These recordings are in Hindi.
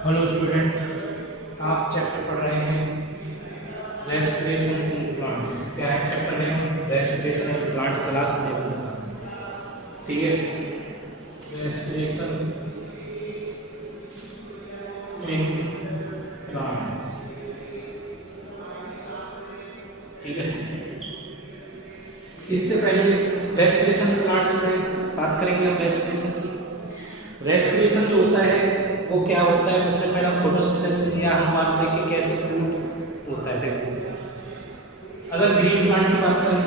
हेलो स्टूडेंट, आप चैप्टर पढ़ रहे हैं रेस्पिरेशन इन प्लांट्स। क्या है चैप्टर में? रेस्पिरेशन इन प्लांट्स क्लास 11 का। ठीक है, रेस्पिरेशन इन प्लांट्स। ठीक है, इससे पहले रेस्पिरेशन इन प्लांट्स में बात करेंगे हम रेस्पिरेशन की। रेस्पिरेशन जो होता है वो क्या होता है? उससे पहले फोटोसिंथेसिस या हम बात करें कि कैसे फूड होता है। देखो, अगर ग्रीन प्लांट की बात करें,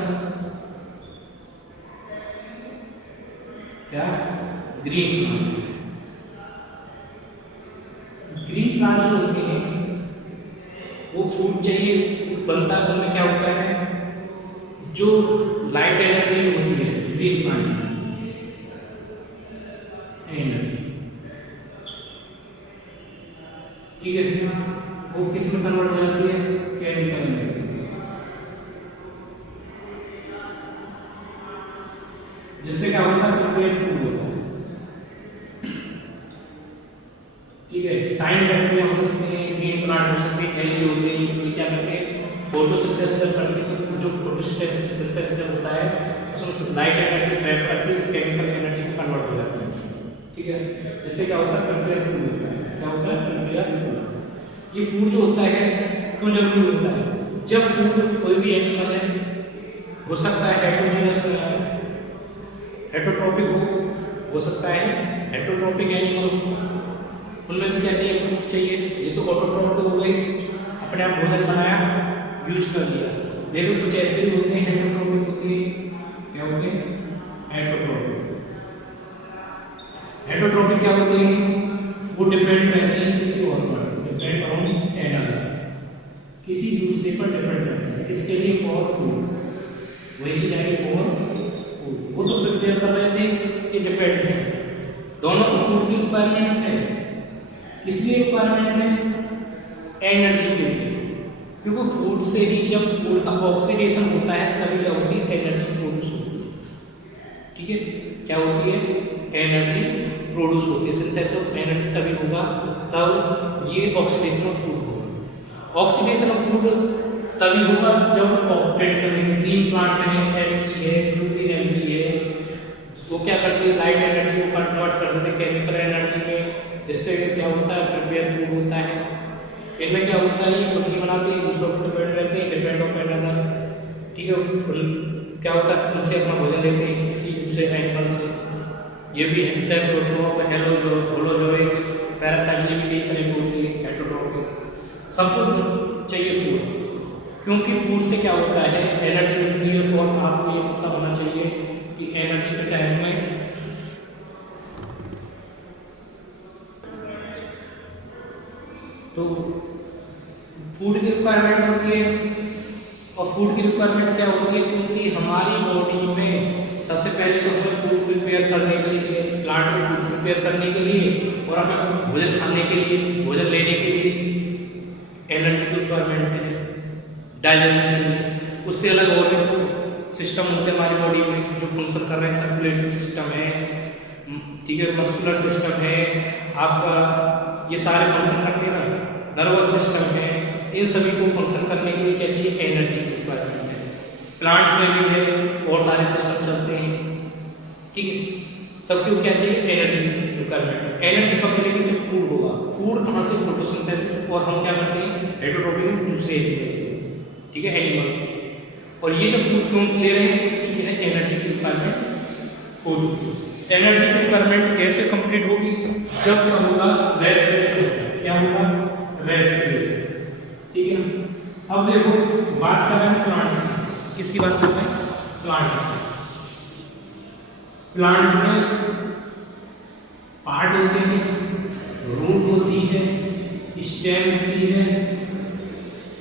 क्या ग्रीन प्लांट जो होती है वो फूड चाहिए। फूड बनता है, उनमें क्या होता है? जो लाइट एनर्जी होती है ग्रीन प्लांट एनर्जी, ठीक है, वो किस में कन्वर्ट हो जाती है? केमिकल में, जिससे क्या होता है? प्रिपेयर्ड फूड होता है। ठीक है, साइन बैक्टीरिया हो सकते हैं, ग्रीन प्लांट हो सकते हैं, एल्गी होते हैं। ये क्या करते हैं? फोटोसिंथेसिस करके जो फोटोसिंथेसिस होता है उसमें लाइट एनर्जी ट्रैप करती है, केमिकल एनर्जी में कन्वर्ट हो जाती है। ठीक है, जिससे क्या होता है? प्रिपेयर्ड फूड होता है। क्या होता है? Prepared food. ये फूड जो होता है क्यों जरूरी होता है? जब फूड कोई भी एनिमल है, हो सकता है हेटेरोजीनियस हेटरोट्रॉपिक हो सकता है हेटरोट्रॉपिक एनिमल, उनमें क्या चाहिए? फूड चाहिए। ये तो ऑटोट्रॉपिक हो गई, अपने आप भोजन बनाया, यूज कर लिया। लेकिन कुछ ऐसे भी होते हैं हेटरोट्रॉपिक होते हैं। क्या होते हैं? हेटरोट्रॉपिक। हेटरोट्रॉपिक क्या होते हैं? वो डिपेंड रहते हैं किसी और पर, डिपेंड ऑन एनदर, किसी दूसरे पर डिपेंड रहते हैं। किसके लिए? For food. वही चीज है फॉर फूड। वो तो प्रिपेयर कर रहे थे, ये डिपेंड है। दोनों को फूड की रिक्वायरमेंट है। किस लिए रिक्वायरमेंट है? एनर्जी के लिए। क्योंकि फूड से ही जब फूड का ऑक्सीडेशन होता है तभी क्या होती है? एनर्जी प्रोड्यूस होती है। ठीक है, क्या होती है? एनर्जी प्रोड्यूस होती है। सिंथेसिस ऑफ एनर्जी तभी होगा, तब ये ऑक्सीडेशन ऑफ फूड होगा। ऑक्सीडेशन ऑफ फूड तभी होगा जब ग्रीन प्लांट है, एल्गी है, ब्लू ग्रीन एल्गी है, वो क्या करती है? लाइट एनर्जी को कन्वर्ट कर देते हैं केमिकल एनर्जी में, जिससे क्या होता है? प्रिपेयर फूड होता है। इनमें क्या होता है? ये खुद ही बनाते हैं, दूसरों पर डिपेंड रहते हैं, डिपेंड ऑन अनदर। ठीक है, क्या होता है? उनसे अपना भोजन लेते हैं किसी दूसरे एनिमल से। ये भी हेक्सेप्रोट्रोप, होलोजोइक, पैरासाइट, ये भी कई तरह की होती है हेटरोट्रोपिक। सबको चाहिए फूड, क्योंकि फूड से क्या होता है? एनर्जी मिलती है। और आपको ये पता होना चाहिए कि एनर्जी के टाइम में तो फूड की रिक्वायरमेंट होती है। और फूड की रिक्वायरमेंट क्या होती है? क्योंकि हमारी बॉडी में सबसे पहले तो हमें फूड प्रिपेयर करने के लिए, प्लांट में फूड प्रिपेयर करने के लिए और हमें भोजन खाने के लिए, भोजन लेने के लिए एनर्जी की रिक्वायरमेंट है, डाइजेशन के लिए। उससे अलग और भी सिस्टम होते हैं हमारी बॉडी में जो फंक्शन कर रहे हैं। सर्कुलेटरी सिस्टम है, ठीक है, मस्कुलर सिस्टम है, आपका ये सारे फंक्शन करते हैं ना। नर्वस सिस्टम है, इन सभी को फंक्शन करने के लिए क्या चाहिए? एनर्जी की रिक्वायरमेंट है। प्लांट्स में भी है और सारे सिस्टम चलते हैं। ठीक है, सबको क्या चाहिए? Energy requirement. एनर्जी कब मिलेगी? जब फूड होगा। फूड कहाँ से? फोटोसिंथेसिस। और हम क्या करते हैं? हेटरोट्रॉपिक, दूसरे एनिमल से। ठीक है, एनिमल्स। और ये जब फूड क्यों ले रहे हैं? क्योंकि है एनर्जी की रिक्वायरमेंट होती है। एनर्जी की रिक्वायरमेंट कैसे कंप्लीट होगी? जब क्या होगा? रेस्पिरेशन। क्या होगा? रेस्पिरेशन। ठीक है, अब देखो बात कर रहे हैं प्लांट की। किसकी बात कर रहे हैं? प्लांट। प्लांट्स में पार्ट होते हैं, रूट होती है, स्टेम होती है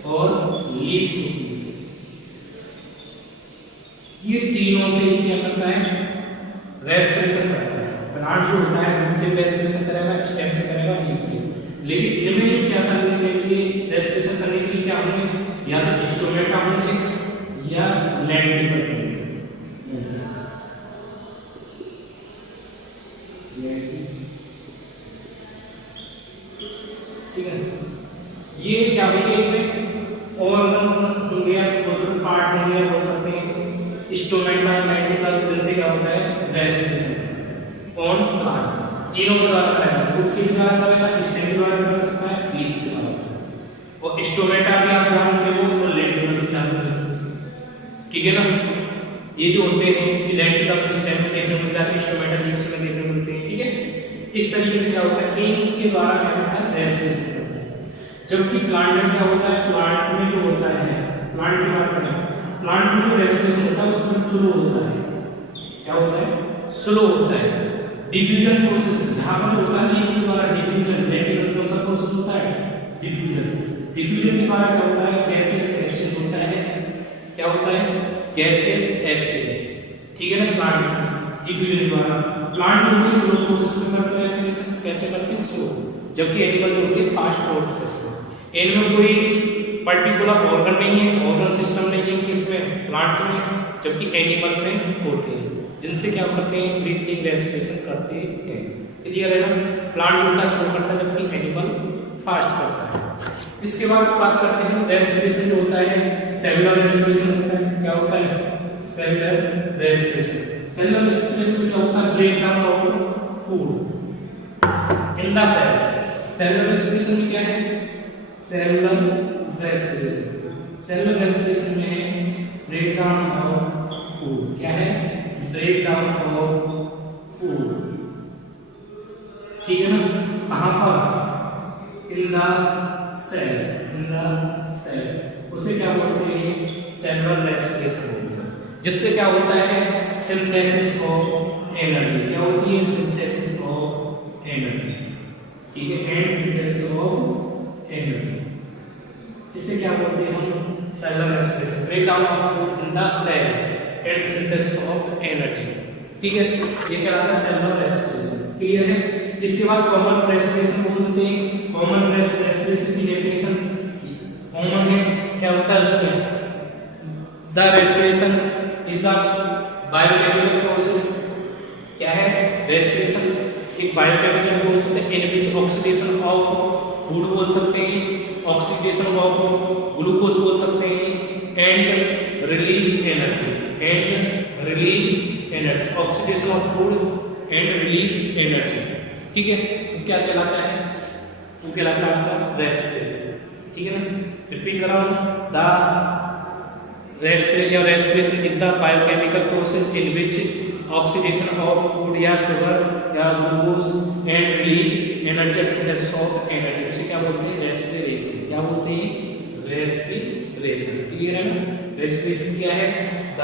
और लीव्स होती है। ये तीनों से ही क्या करता है? रेस्पिरेशन करता है। प्लांट जो होता है उनसे रेस्पिरेशन करेगा, स्टेम से करेगा, लीव से। लेकिन इनमें क्या करने के लिए, रेस्पिरेशन करने के लिए क्या होंगे? या तो स्टोमेटा होंगे या लैंडिकल्स होंगे। ठीक है। ये क्या होगी इसमें ऑर्गन हो गया, पर्सन पार्ट हो गया, बोल सकते हैं स्टोमेटा, वेंट्रिकल, जिनसे क्या होता है रेस्पिरेशन ऑन प्लांट। तीनों के द्वारा करेगा, फूड के द्वारा करेगा, स्टेम के द्वारा कर सकता है, लीव्स के द्वारा। और स्टोमेटा भी आप ध्यान रखो और लेंटिकल से ध्यान रखो, ठीक है ना। ये जो होते हैं इलेक्ट्रिकल सिस्टम में देखने को मिल जाते हैं, स्टोमेटा लीव्स में देखने को मिलते हैं, ठीक है। इस तरीके से क्या होता है इनके द्वारा क्या होता है रेस्पिरेशन होता है। जबकि प्लांट में क्या होता है, प्लांट में जो होता है, प्लांट की बात करें, प्लांट में जो रेस्पिरेशन होता है वो स्लो होता है। क्या होता है, स्लो होता है। डिफ्यूजन प्रोसेस जहां पर होता है इसके द्वारा डिफ्यूजन, लेकिन कौन सा प्रोसेस होता है डिफ्यूजन। डिफ्यूजन के द्वारा क्या होता है गैसेस एक्सचेंज होता है। क्या होता है गैसेस एक्सचेंज, ठीक है ना। प्लांट डिफ्यूजन के द्वारा, प्लांट जो होती है स्लो प्रोसेस में करते हैं रेस्पिरेशन, कैसे करते हैं स्लो, जबकि एनिमल जो होती है फास्ट प्रोसेस में। इनमें कोई पर्टिकुलर ऑर्गन नहीं है, ऑर्गन सिस्टम नहीं है किसमें प्लांट्स में, जबकि एनिमल में होते हैं, जिनसे क्या करते हैं ब्रीथिंग रेस्पिरेशन करते हैं। क्लियर है ना। प्लांट जो होता है स्लो करता है, जबकि एनिमल फास्ट करता है। इसके बाद बात करते हैं रेस्पिरेशन जो होता है सेलुलर रेस्पिरेशन होता है। क्या होता है सेलुलर रेस्पिरेशन। सेलुलर रेस्पिरेशन क्या होता है break down of food in the cell. Cellular respiration क्या है, सेलुलर रेस्पिरेशन, सेलुलर रेस्पिरेशन में है ब्रेक डाउन ऑफ फूड। क्या है ब्रेक डाउन ऑफ फूड, ठीक है ना। कहां पर in the cell, in the cell, उसे क्या बोलते हैं सेलुलर रेस्पिरेशन बोलते हैं। जिससे क्या होता है सिंथेसिस ऑफ एनर्जी। क्या होती है सिंथेसिस ऑफ एनर्जी, ठीक है, एंड सिंथेसिस ऑफ एनर्जी। इसे क्या बोलते हैं हम cellular respiration, break down of food in the cell and synthesis of energy, ठीक है। ये कहलाता है सेलुलर रेस्पिरेशन। क्लियर है। इसके बाद कॉमन रेस्पिरेशन बोलते हैं। कॉमन रेस्पिरेशन की डेफिनेशन कॉमन है, क्या होता है उसमें the respiration is the biochemical process. क्या है रेस्पिरेशन एक बायोकेमिकल प्रोसेस है in which oxidation of food बोल सकते हैं, ऑक्सीडेशन ऑफ ग्लूकोज बोल सकते हैं, and release energy, and release energy, oxidation of food and release energy, ठीक है। क्या कहलाता है वो कहलाता है आपका रेस्पिरेशन, ठीक है ना। रिपीट कर रहा हूं the respiration is the biochemical process in which oxidation of food या शुगर या glucose and release energy synthesis of energy, उसे क्या बोलते हैं रेस्पिरेशन। क्या बोलते हैं रेस्पिरेशन। क्लियर है ना। रेस्पिरेशन क्या है द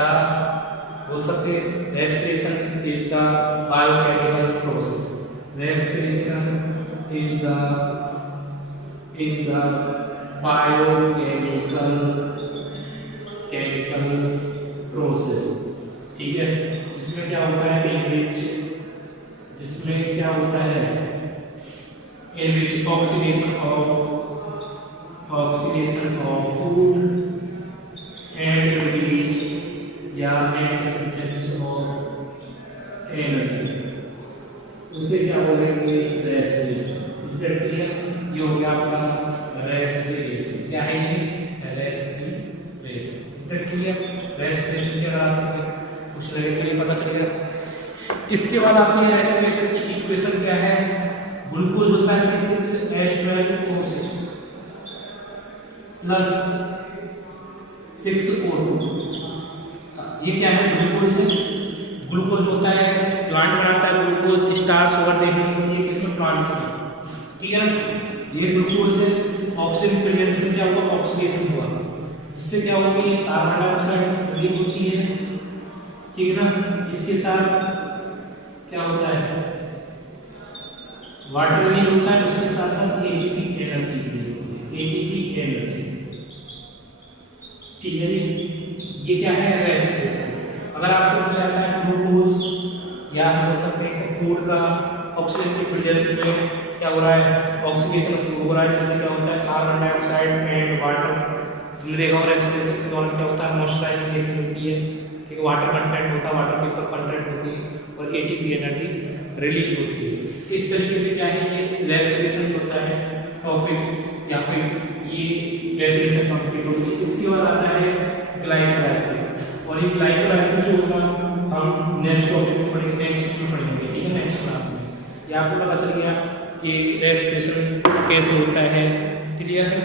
बोल सकते हैं respiration is the biochemical process, respiration is the biochemical process, ठीक है। जिसमें क्या होता है इन विच, जिसमें क्या होता है in which oxidation of food and release या एंड सिंथेसिस ऑफ एनर्जी, उसे क्या बोलेंगे रेस्पिरेशन। क्लियर। ये हो गया आपका रेस्पिरेशन। क्या है ये रेस्पिरेशन। क्लियर। रेस्पिरेशन के बाद कुछ लगे के लिए पता चल गया। इसके बाद आपकी रेस्पिरेशन की इक्वेशन क्या है, ग्लूकोज होता है H12O6 प्लस 6O2। ये क्या है ग्लूकोज है। ग्लूकोज होता है प्लांट बनाता है, ग्लूकोज स्टार्च शुगर देखने को मिलती है किसमें प्लांट्स में, ठीक है ना। ये ग्लूकोज है, ऑक्सीजन प्रेजेंस में क्या होगा ऑक्सीडेशन हुआ, जिससे क्या होगी कार्बन डाइऑक्साइड रिलीज होती है, ठीक है ना। इसके साथ क्या होता है वाटर रिलीज होता है, उसके साथ साथ एटीपी एनर्जी रिलीज होती है, एटीपी एनर्जी, ठीक है। ये क्या है रेस्पिरेशन। अगर आपसे पूछा जाता है ग्लूकोज या हम बोल सकते हैं फूड का ऑक्सीजन की प्रेजेंस में क्या हो रहा है ऑक्सीडेशन हो रहा है, जिससे क्या होता है कार्बन डाइऑक्साइड एंड वाटर। तुमने देखा होगा रेस्पिरेशन के दौरान क्या होता है मॉइस्चराइजिंग देखने मिलती है, ठीक है, वाटर कंटेंट होता है, वाटर पेपर कंटेंट होती है और एटीपी एनर्जी रिलीज होती है। इस तरीके से क्या है ये रेस्पिरेशन होता है। टॉपिक या फिर ये डेफिनेशन कंप्लीट होगी। इसके बाद आता है ग्लाइकोलाइसिस, और ये ग्लाइकोलाइसिस जो होगा हम नेक्स्ट टॉपिक में पढ़ेंगे, नेक्स्ट उसमें पढ़ेंगे, ठीक है, नेक्स्ट क्लास में। ये आपको पता चल गया कि रेस्पिरेशन कैसे होता है, क्लियर है।